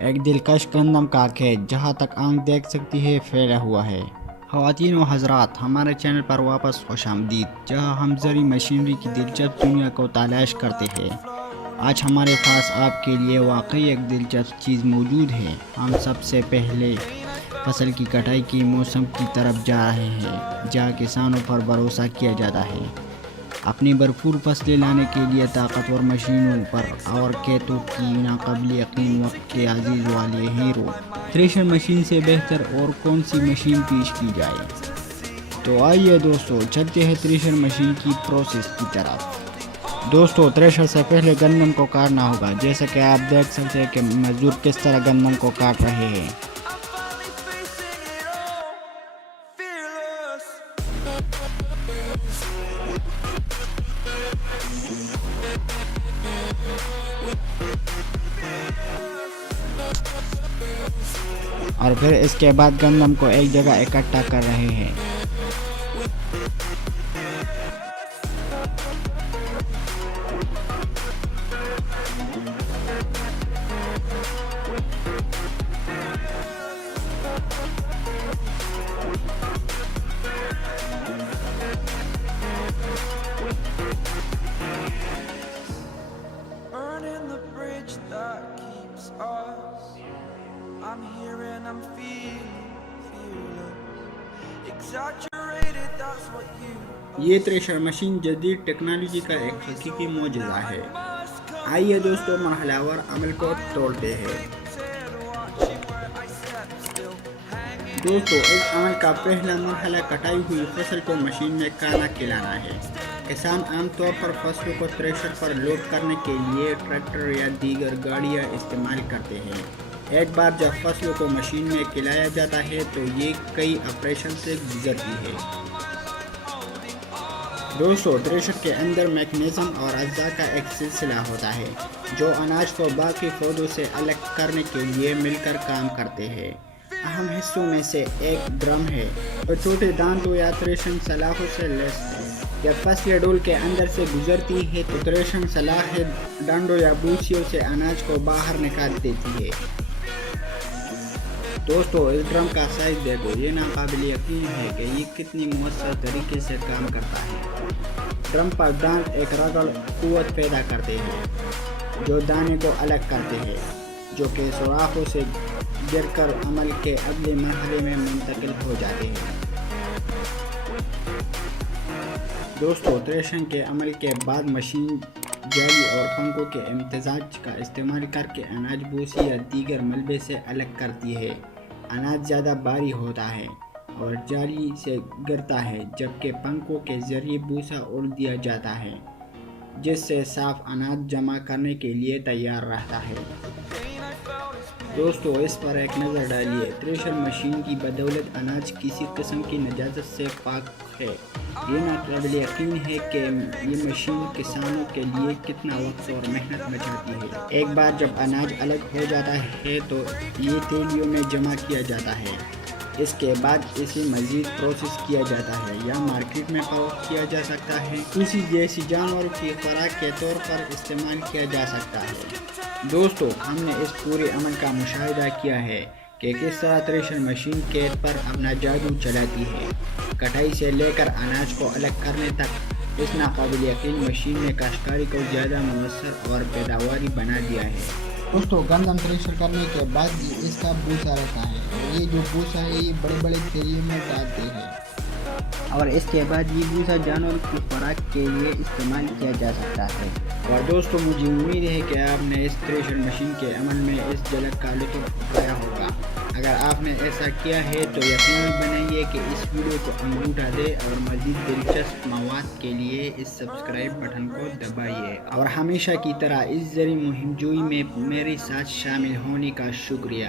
ایک دلکش گندم کا کھیت جہاں تک آنکھ دیکھ سکتی ہے پھیلا ہوا ہے۔ خواتین و حضرات، ہمارے چینل پر واپس خوش آمدید، جہاں ہم زرعی مشینری کی دلچسپ دنیا کو تلاش کرتے ہیں۔ آج ہمارے پاس آپ کے لیے واقعی ایک دلچسپ چیز موجود ہے۔ ہم سب سے پہلے فصل کی کٹائی کے موسم کی طرف جا رہے ہیں، جہاں کسانوں پر بھروسہ کیا جاتا ہے اپنی بھرپور فصلیں لانے کے لیے طاقتور مشینوں پر اور کھیتوں کی ناقابل یقین وقت کے عزیز والے ہیرو۔ تھریشر مشین سے بہتر اور کون سی مشین پیش کی جائے؟ تو آئیے دوستو چلتے ہیں تھریشر مشین کی پروسیس کی طرف۔ دوستو تھریشر سے پہلے گندم کو کاٹنا ہوگا، جیسا کہ آپ دیکھ سکتے ہیں کہ مزدور کس طرح گندم کو کاٹ رہے ہیں۔ اور پھر اس کے بعد گندم کو ایک جگہ اکٹھا کر رہے ہیں۔ یہ تھریشر مشین جدید ٹیکنالوجی کا ایک حقیقی معجزہ ہے۔ آئیے دوستو مرحلہ وار عمل کو توڑتے ہیں۔ دوستو اس عمل کا پہلا مرحلہ کٹائی ہوئی فصل کو مشین میں کالا کھلانا ہے۔ کسان عام طور پر فصلوں کو تھریشر پر لوڈ کرنے کے لیے ٹریکٹر یا دیگر گاڑیاں استعمال کرتے ہیں۔ ایک بار جب فصلوں کو مشین میں کھلایا جاتا ہے تو یہ کئی آپریشن سے گزرتی ہے۔ دوستو تھریشر کے اندر میکانزم اور اجزاء کا ایک سلسلہ ہوتا ہے جو اناج کو باقی پودوں سے الگ کرنے کے لیے مل کر کام کرتے ہیں۔ اہم حصوں میں سے ایک ڈرم ہے جو چھوٹے دانتوں یا تھریشنگ سلاخوں سے لیس ہے۔ جب فصل ڈول کے اندر سے گزرتی ہے تو تھریشنگ سلاخیں ڈنڈوں یا بوسیوں سے اناج کو باہر نکال دیتی ہے۔ دوستو اس ڈرم کا سائز دیکھو، یہ ناقابل یقین ہے کہ یہ کتنی مؤثر طریقے سے کام کرتا ہے۔ ڈرم پر دانت ایک رگڑ قوت پیدا کرتے ہیں جو دانے کو الگ کرتے ہیں، جو کہ سوراخوں سے گر کر عمل کے اگلے مرحلے میں منتقل ہو جاتے ہیں۔ دوستو تھریشنگ کے عمل کے بعد مشین جالی اور پنکھوں کے امتزاج کا استعمال کر کے اناج بوسی یا دیگر ملبے سے الگ کرتی ہے۔ اناج زیادہ بھاری ہوتا ہے اور جالی سے گرتا ہے، جبکہ پنکھوں کے ذریعے بوسا اڑ دیا جاتا ہے جس سے صاف اناج جمع کرنے کے لیے تیار رہتا ہے۔ دوستو اس پر ایک نظر ڈالیے، تھریشر مشین کی بدولت اناج کسی قسم کی نجاست سے پاک ہے۔ یہ ناقابل یقین ہے کہ یہ مشین کسانوں کے لیے کتنا وقت اور محنت بچاتی ہے۔ ایک بار جب اناج الگ ہو جاتا ہے تو یہ تھیلیوں میں جمع کیا جاتا ہے۔ اس کے بعد اسے مزید پروسیس کیا جاتا ہے یا مارکیٹ میں فروخت کیا جا سکتا ہے۔ اسی جیسی جانوروں کی خوراک کے طور پر استعمال کیا جا سکتا ہے۔ دوستو ہم نے اس پورے عمل کا مشاہدہ کیا ہے کہ کس طرح تھریشر مشین کھیت پر اپنا جادو چلاتی ہے۔ کٹائی سے لے کر اناج کو الگ کرنے تک اس ناقابل یقین مشین نے کاشتکاری کو زیادہ مؤثر اور پیداواری بنا دیا ہے۔ دوستو گندم تھریشر کرنے کے بعد اس کا بوسا رہتا ہے، اور یہ جو بوسا ہے یہ بڑے بڑے تھیلیوں میں ڈالتے ہیں، اور اس کے بعد یہ بوسا جانور کی خوراک کے لیے استعمال کیا جا سکتا ہے۔ اور دوستو مجھے امید ہے کہ آپ نے اس تھریشر مشین کے عمل میں اس جھلک کا لطف اٹھایا ہوگا۔ اگر آپ نے ایسا کیا ہے تو یقینی بنائیے کہ اس ویڈیو کو انگوٹھا دے اور مزید دلچسپ مواد کے لیے اس سبسکرائب بٹن کو دبائیے، اور ہمیشہ کی طرح اس زرعی مہم جوئی میں میرے ساتھ شامل ہونے کا شکریہ۔